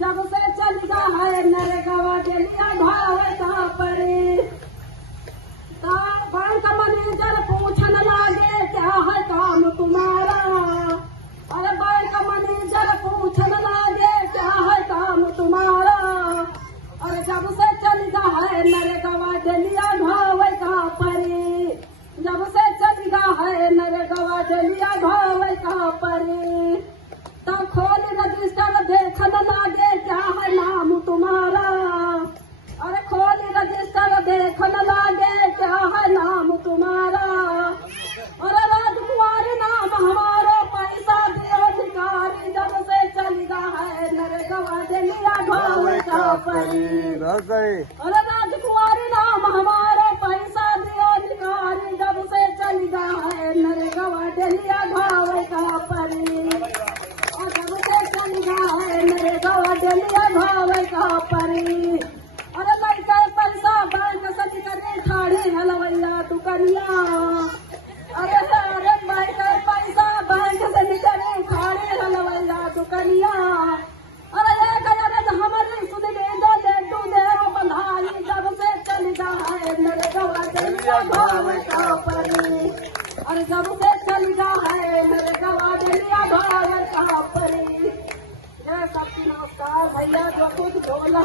जब से चलता है नरेगा के लिया भाव का परी बैंक मैनेजर पूछन लागे क्या है काम तुम्हारा। अरे बैंक मैनेजर पूछन लागे क्या है काम तुम्हारा। अरे जब से चलता है नरेगा के लिया भाव का परी जब से चलता है नरेगा के लिया भाव का परी तब खोल रजिस्टर देखन लागे क्या है नाम तुम्हारा। अरे खोल रजिस्टर देखन लागे क्या है नाम तुम्हारा। अरे राजकुमारी नाम हमारा पैसा दियो अधिकारी जब से चलता है नरेगा के लिया भाव का परी। अरे राजकुमारी नाम हमारा पैसा दियो अधिकारी जब से चलता है नरेगा के लिया भाव का परी। जब से चलता है नरेगा के लिया भाव का परी। अरे लड़का पैसा बैंक से निकले ठाड़ी हलवैया दुकनिया। अरे अरे लड़का पैसा बैंक से निकले ठाड़ी हलवैया दुकनिया। अरे अरे हमारी सुन ले दो लड्डू देव बधाई जब से चलता है नरेगा के लिया भाव का परी। अरे जब से चलता है नरेगा के लिया भाव का परी। जय सच्ची नमस्कार भैया जो कुछ बोला